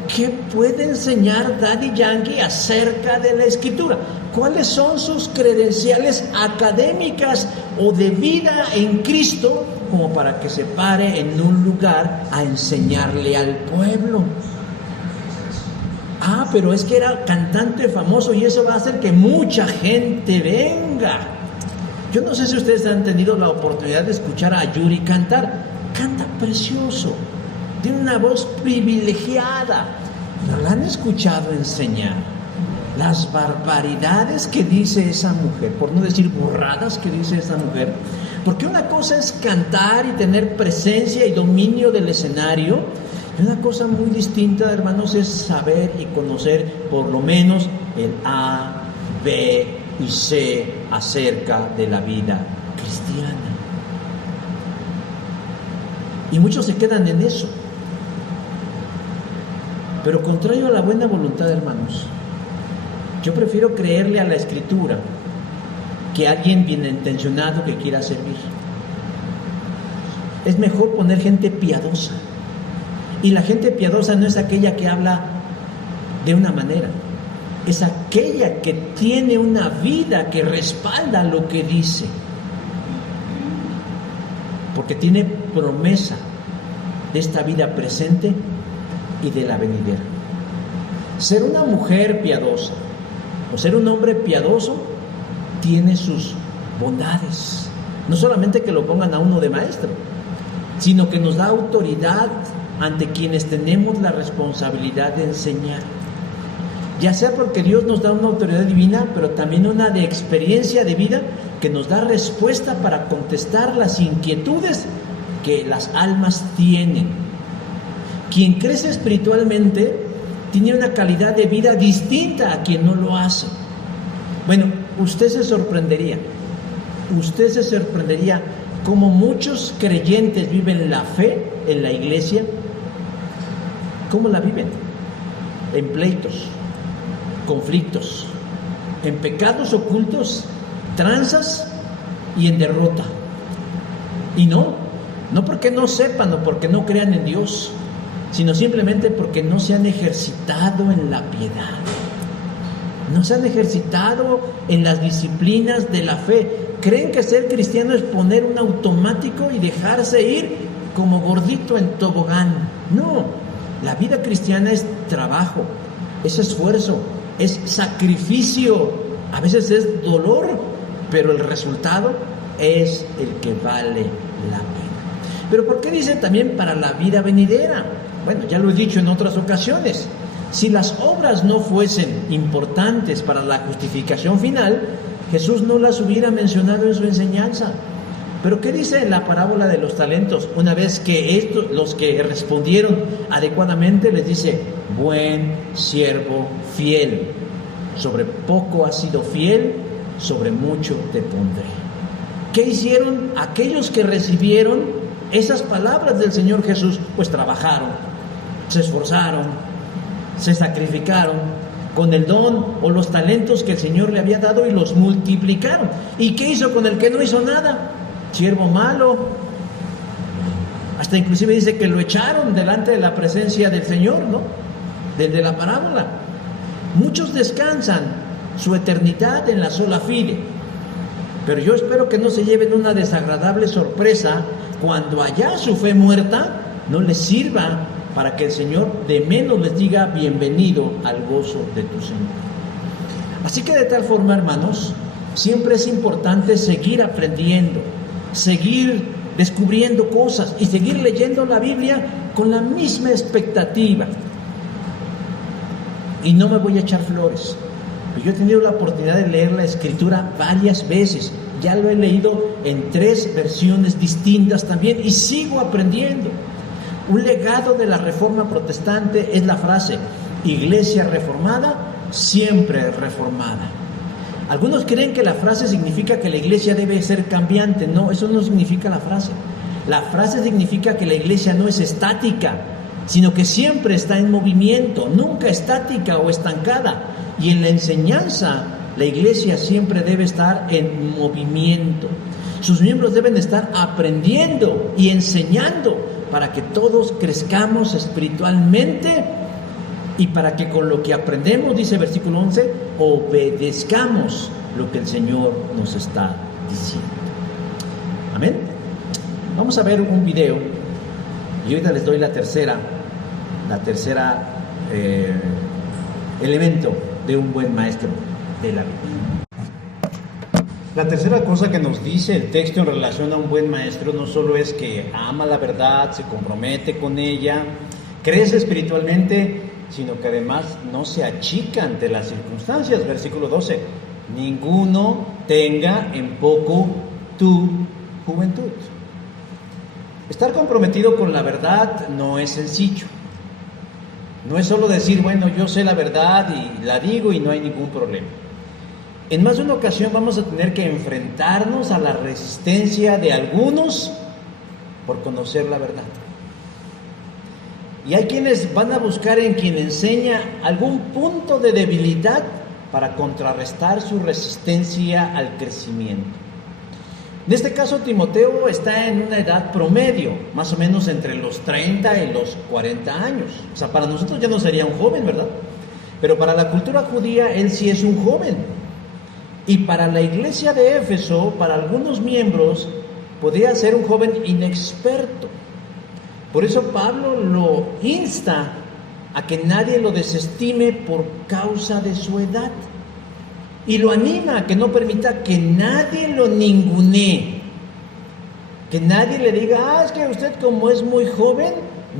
¿Qué puede enseñar Daddy Yankee acerca de la Escritura? ¿Cuáles son sus credenciales académicas o de vida en Cristo como para que se pare en un lugar a enseñarle al pueblo? Ah, pero es que era cantante famoso y eso va a hacer que mucha gente venga. Yo no sé si ustedes han tenido la oportunidad de escuchar a Yuri cantar. Canta precioso, tiene una voz privilegiada, pero la han escuchado enseñar, las barbaridades que dice esa mujer, por no decir burradas que dice esa mujer, porque una cosa es cantar y tener presencia y dominio del escenario, y una cosa muy distinta, hermanos, es saber y conocer por lo menos el A, B y C acerca de la vida cristiana. Y muchos se quedan en eso. Pero contrario a la buena voluntad, hermanos, yo prefiero creerle a la Escritura que a alguien bien intencionado que quiera servir. Es mejor poner gente piadosa. Y la gente piadosa no es aquella que habla de una manera, es aquella que tiene una vida que respalda lo que dice, porque tiene promesa de esta vida presente y de la venidera. Ser una mujer piadosa o ser un hombre piadoso tiene sus bondades. No solamente que lo pongan a uno de maestro, sino que nos da autoridad ante quienes tenemos la responsabilidad de enseñar. Ya sea porque Dios nos da una autoridad divina, pero también una de experiencia de vida que nos da respuesta para contestar las inquietudes que las almas tienen. Quien crece espiritualmente tiene una calidad de vida distinta a quien no lo hace. Bueno, usted se sorprendería cómo muchos creyentes viven la fe en la iglesia. ¿Cómo la viven? En pleitos, conflictos, en pecados ocultos, tranzas y en derrota. Y no porque no sepan o porque no crean en Dios, sino simplemente porque no se han ejercitado en la piedad, no se han ejercitado en las disciplinas de la fe. Creen que ser cristiano es poner un automático y dejarse ir como gordito en tobogán. No, la vida cristiana es trabajo, es esfuerzo, es sacrificio, a veces es dolor, pero el resultado es el que vale la pena. Pero ¿por qué dice también para la vida venidera? Bueno, ya lo he dicho en otras ocasiones. Si las obras no fuesen importantes para la justificación final, Jesús no las hubiera mencionado en su enseñanza. Pero ¿qué dice la parábola de los talentos? Una vez que los que respondieron adecuadamente, les dice: buen siervo fiel, sobre poco has sido fiel, sobre mucho te pondré. ¿Qué hicieron aquellos que recibieron esas palabras del Señor Jesús? Pues trabajaron, se esforzaron, se sacrificaron con el don o los talentos que el Señor le había dado y los multiplicaron. ¿Y qué hizo con el que no hizo nada? Siervo malo. Hasta inclusive dice que lo echaron delante de la presencia del Señor, ¿no? Desde la parábola. Muchos descansan su eternidad en la sola fide, pero yo espero que no se lleven una desagradable sorpresa cuando allá su fe muerta no les sirva para que el Señor de menos les diga: bienvenido al gozo de tu Señor. Así que de tal forma, hermanos, siempre es importante seguir aprendiendo, seguir descubriendo cosas y seguir leyendo la Biblia con la misma expectativa. Y no me voy a echar flores, pero yo he tenido la oportunidad de leer la Escritura varias veces. Ya lo he leído en 3 versiones distintas también y sigo aprendiendo. Un legado de la Reforma Protestante es la frase: iglesia reformada, siempre reformada. Algunos creen que la frase significa que la iglesia debe ser cambiante. No, eso no significa la frase. La frase significa que la iglesia no es estática, sino que siempre está en movimiento, nunca estática o estancada. Y en la enseñanza, la iglesia siempre debe estar en movimiento. Sus miembros deben estar aprendiendo y enseñando para que todos crezcamos espiritualmente y para que con lo que aprendemos, dice versículo 11, obedezcamos lo que el Señor nos está diciendo. Amén. Vamos a ver un video y ahorita les doy la tercera elemento de un buen maestro de la Biblia. La tercera cosa que nos dice el texto en relación a un buen maestro no solo es que ama la verdad, se compromete con ella, crece espiritualmente, sino que además no se achica ante las circunstancias. Versículo 12, ninguno tenga en poco tu juventud. Estar comprometido con la verdad no es sencillo. No es solo decir, bueno, yo sé la verdad y la digo y no hay ningún problema. En más de una ocasión vamos a tener que enfrentarnos a la resistencia de algunos por conocer la verdad. Y hay quienes van a buscar en quien enseña algún punto de debilidad para contrarrestar su resistencia al crecimiento. En este caso, Timoteo está en una edad promedio, más o menos entre los 30 y los 40 años. O sea, para nosotros ya no sería un joven, ¿verdad? Pero para la cultura judía, él sí es un joven. Y para la iglesia de Éfeso, para algunos miembros, podría ser un joven inexperto. Por eso Pablo lo insta a que nadie lo desestime por causa de su edad. Y lo anima a que no permita que nadie lo ningunee. Que nadie le diga, es que usted como es muy joven,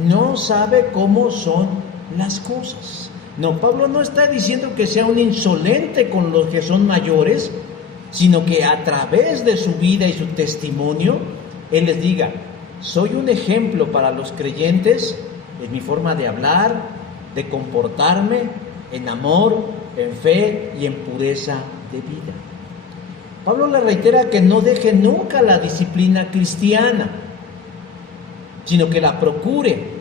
no sabe cómo son las cosas. No, Pablo no está diciendo que sea un insolente con los que son mayores, sino que a través de su vida y su testimonio, él les diga, soy un ejemplo para los creyentes en mi forma de hablar, de comportarme, en amor, en fe y en pureza de vida. Pablo le reitera que no deje nunca la disciplina cristiana, sino que la procure,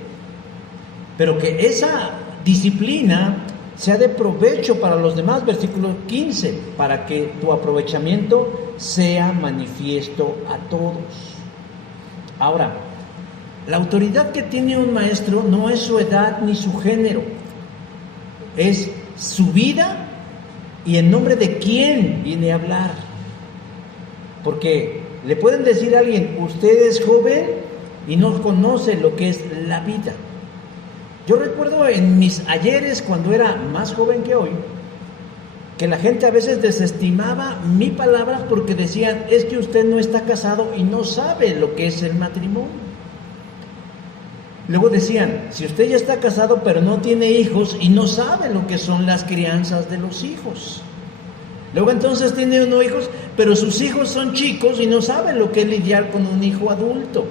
pero que esa disciplina sea de provecho para los demás. Versículo 15, para que tu aprovechamiento sea manifiesto a todos. Ahora, la autoridad que tiene un maestro no es su edad ni su género, es su vida y en nombre de quién viene a hablar. Porque le pueden decir a alguien, usted es joven y no conoce lo que es la vida. Yo recuerdo en mis ayeres, cuando era más joven que hoy, que la gente a veces desestimaba mi palabra porque decían, es que usted no está casado y no sabe lo que es el matrimonio. Luego decían, si usted ya está casado pero no tiene hijos y no sabe lo que son las crianzas de los hijos. Luego entonces tiene unos hijos, pero sus hijos son chicos y no saben lo que es lidiar con un hijo adulto.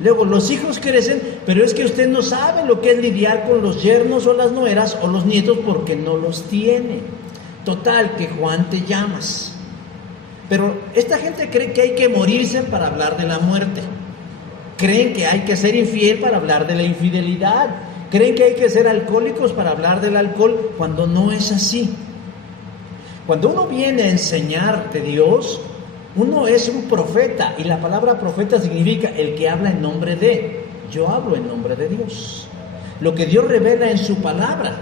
Luego los hijos crecen, pero es que usted no sabe lo que es lidiar con los yernos o las nueras o los nietos porque no los tiene. Total, que Juan te llamas. Pero esta gente cree que hay que morirse para hablar de la muerte. Creen que hay que ser infiel para hablar de la infidelidad. Creen que hay que ser alcohólicos para hablar del alcohol, cuando no es así. Cuando uno viene a enseñar de Dios, uno es un profeta, y la palabra profeta significa el que habla en nombre de. Yo hablo en nombre de Dios. Lo que Dios revela en su palabra.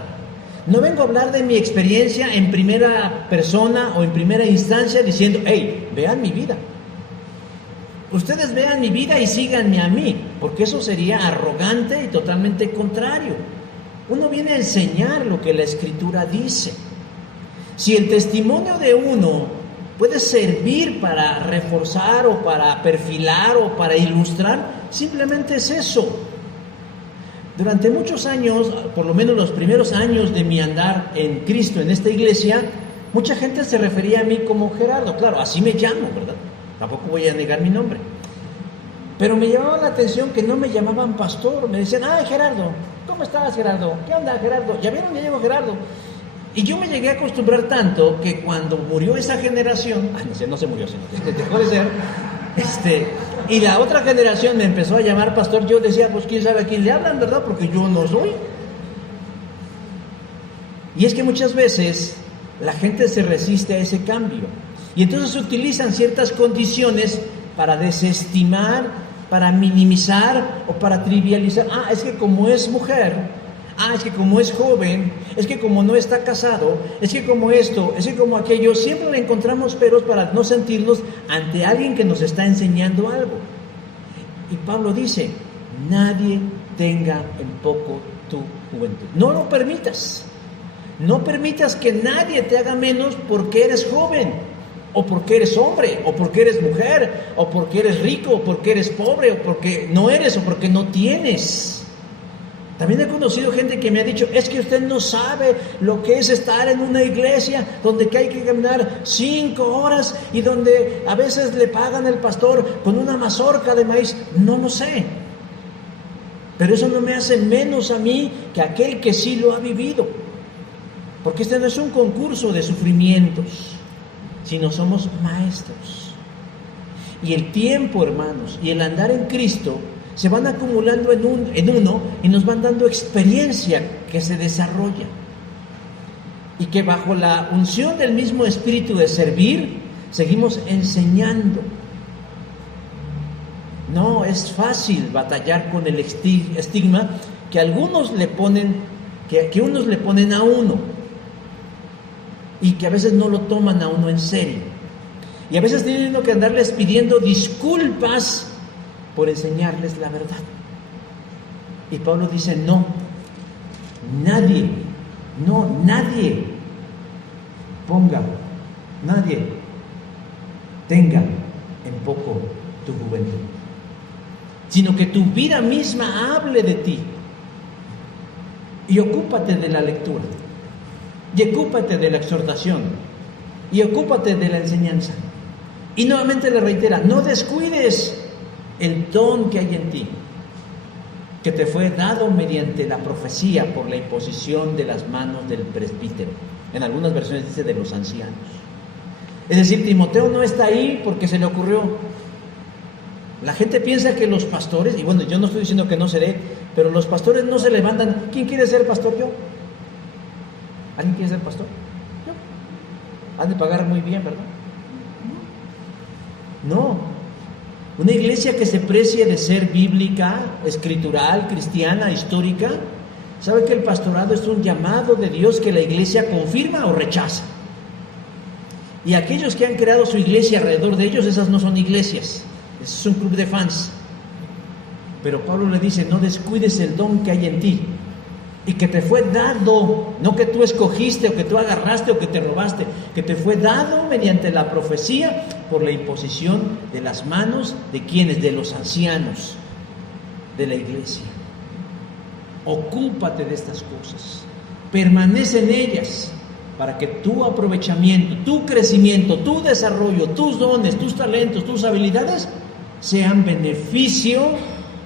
No vengo a hablar de mi experiencia en primera persona o en primera instancia diciendo, hey, vean mi vida. Ustedes vean mi vida y síganme a mí, porque eso sería arrogante y totalmente contrario. Uno viene a enseñar lo que la Escritura dice. Si el testimonio de uno puede servir para reforzar o para perfilar o para ilustrar, simplemente es eso. Durante muchos años, por lo menos los primeros años de mi andar en Cristo, en esta iglesia, mucha gente se refería a mí como Gerardo. Claro, así me llamo, ¿verdad? Tampoco voy a negar mi nombre. Pero me llamaba la atención que no me llamaban pastor. Me decían, ay Gerardo, ¿cómo estás Gerardo? ¿Qué onda Gerardo? ¿Ya vieron? Ya llegó Gerardo. Y yo me llegué a acostumbrar tanto que cuando murió esa generación, no se murió, sino que dejó de ser, y la otra generación me empezó a llamar pastor, yo decía, pues quién sabe a quién le hablan, ¿verdad? Porque yo no soy. Y es que muchas veces la gente se resiste a ese cambio. Y entonces utilizan ciertas condiciones para desestimar, para minimizar o para trivializar. Es que como es mujer, es que como es joven, es que como no está casado, es que como esto, es que como aquello, siempre le encontramos peros para no sentirnos ante alguien que nos está enseñando algo. Y Pablo dice, nadie tenga en poco tu juventud. No lo permitas. No permitas que nadie te haga menos porque eres joven, o porque eres hombre, o porque eres mujer, o porque eres rico, o porque eres pobre, o porque no eres, o porque no tienes. También he conocido gente que me ha dicho, es que usted no sabe lo que es estar en una iglesia donde que hay que caminar 5 horas y donde a veces le pagan al pastor con una mazorca de maíz. No lo sé. Pero eso no me hace menos a mí que aquel que sí lo ha vivido. Porque este no es un concurso de sufrimientos, sino somos maestros. Y el tiempo, hermanos, y el andar en Cristo se van acumulando en uno y nos van dando experiencia que se desarrolla. Y que bajo la unción del mismo espíritu de servir, seguimos enseñando. No es fácil batallar con el estigma que algunos le ponen, que unos le ponen a uno, y que a veces no lo toman a uno en serio. Y a veces tienen que andarles pidiendo disculpas por enseñarles la verdad. Y Pablo dice, nadie tenga en poco tu juventud, sino que tu vida misma hable de ti. Y ocúpate de la lectura, y ocúpate de la exhortación, y ocúpate de la enseñanza. Y nuevamente le reitera, no descuides el don que hay en ti, que te fue dado mediante la profecía por la imposición de las manos del presbítero. En algunas versiones dice de los ancianos. Es decir, Timoteo no está ahí porque se le ocurrió. La gente piensa que los pastores, y bueno, yo no estoy diciendo que no se dé, pero los pastores no se levantan. ¿Quién quiere ser pastor? Yo. ¿Alguien quiere ser pastor? Yo. Han de pagar muy bien, ¿verdad? No. Una iglesia que se precie de ser bíblica, escritural, cristiana, histórica, sabe que el pastorado es un llamado de Dios que la iglesia confirma o rechaza. Y aquellos que han creado su iglesia alrededor de ellos, esas no son iglesias, es un club de fans. Pero Pablo le dice, no descuides el don que hay en ti y que te fue dado, no que tú escogiste o que tú agarraste o que te robaste, que te fue dado mediante la profecía por la imposición de las manos de quienes, de los ancianos de la iglesia. Ocúpate de estas cosas, permanece en ellas para que tu aprovechamiento, tu crecimiento, tu desarrollo, tus dones, tus talentos, tus habilidades sean beneficio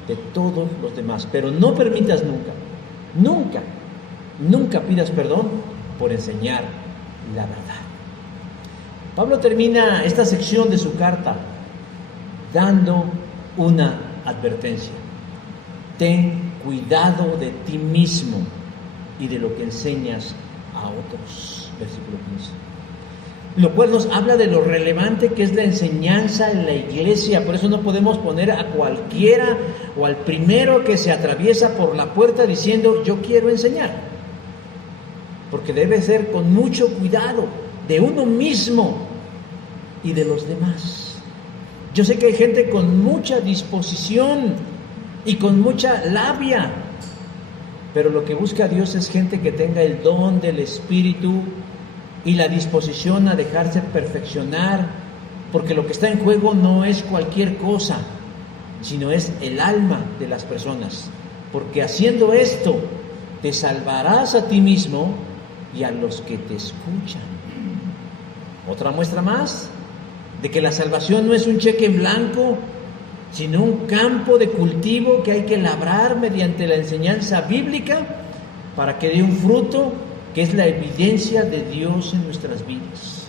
de todos los demás. Pero no permitas nunca pidas perdón por enseñar la verdad. Pablo termina esta sección de su carta dando una advertencia. Ten cuidado de ti mismo y de lo que enseñas a otros. Versículo 15. Lo cual nos habla de lo relevante que es la enseñanza en la iglesia. Por eso no podemos poner a cualquiera o al primero que se atraviesa por la puerta diciendo yo quiero enseñar, porque debe ser con mucho cuidado de uno mismo y de los demás. Yo sé que hay gente con mucha disposición y con mucha labia, pero lo que busca Dios es gente que tenga el don del Espíritu y la disposición a dejarse perfeccionar, porque lo que está en juego no es cualquier cosa, sino es el alma de las personas, porque haciendo esto te salvarás a ti mismo y a los que te escuchan. Otra muestra más de que la salvación no es un cheque en blanco, sino un campo de cultivo que hay que labrar mediante la enseñanza bíblica para que dé un fruto que es la evidencia de Dios en nuestras vidas.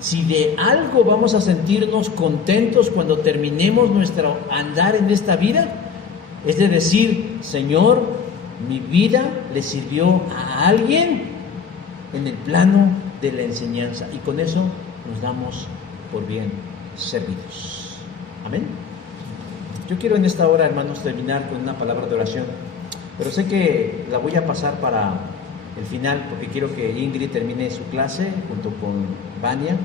Si de algo vamos a sentirnos contentos cuando terminemos nuestro andar en esta vida, es de decir, Señor, mi vida le sirvió a alguien en el plano de la enseñanza, y con eso nos damos por bien servidos. Amén. Yo quiero en esta hora, hermanos, terminar con una palabra de oración, pero sé que la voy a pasar para el final, porque quiero que Ingrid termine su clase junto con Vania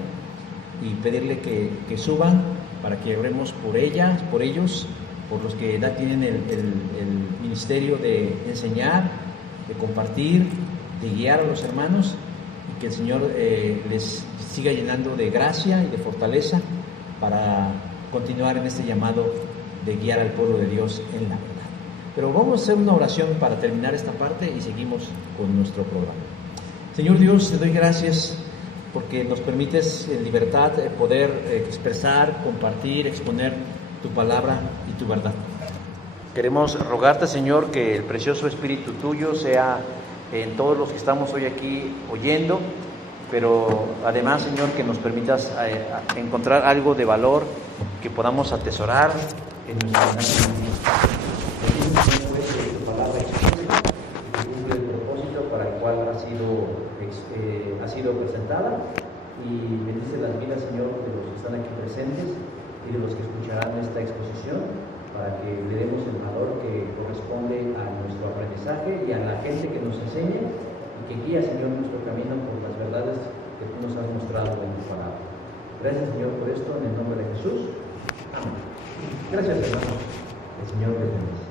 y pedirle que suban para que oremos por ellas, por ellos, por los que ya tienen el ministerio de enseñar, de compartir, de guiar a los hermanos, y que el Señor les siga llenando de gracia y de fortaleza para continuar en este llamado de guiar al pueblo de Dios en la verdad. Pero vamos a hacer una oración para terminar esta parte y seguimos con nuestro programa. Señor Dios, te doy gracias porque nos permites en libertad poder expresar, compartir, exponer tu palabra y tu verdad. Queremos rogarte, Señor, que el precioso Espíritu tuyo sea en todos los que estamos hoy aquí oyendo, pero además, Señor, que nos permitas encontrar algo de valor que podamos atesorar en nuestra vida. Que tu palabra exprese y que cumple el propósito para el cual ha sido presentada, y bendice las vidas, Señor, de los que están aquí presentes y de los que escucharán esta exposición, para que le demos el valor que corresponde a nuestro aprendizaje y a la gente que nos enseña y que guía, Señor, nuestro camino por las verdades que tú nos has mostrado en tu palabra. Gracias, Señor, por esto, en el nombre de Jesús. Amén. Gracias, hermanos. El Señor les bendiga.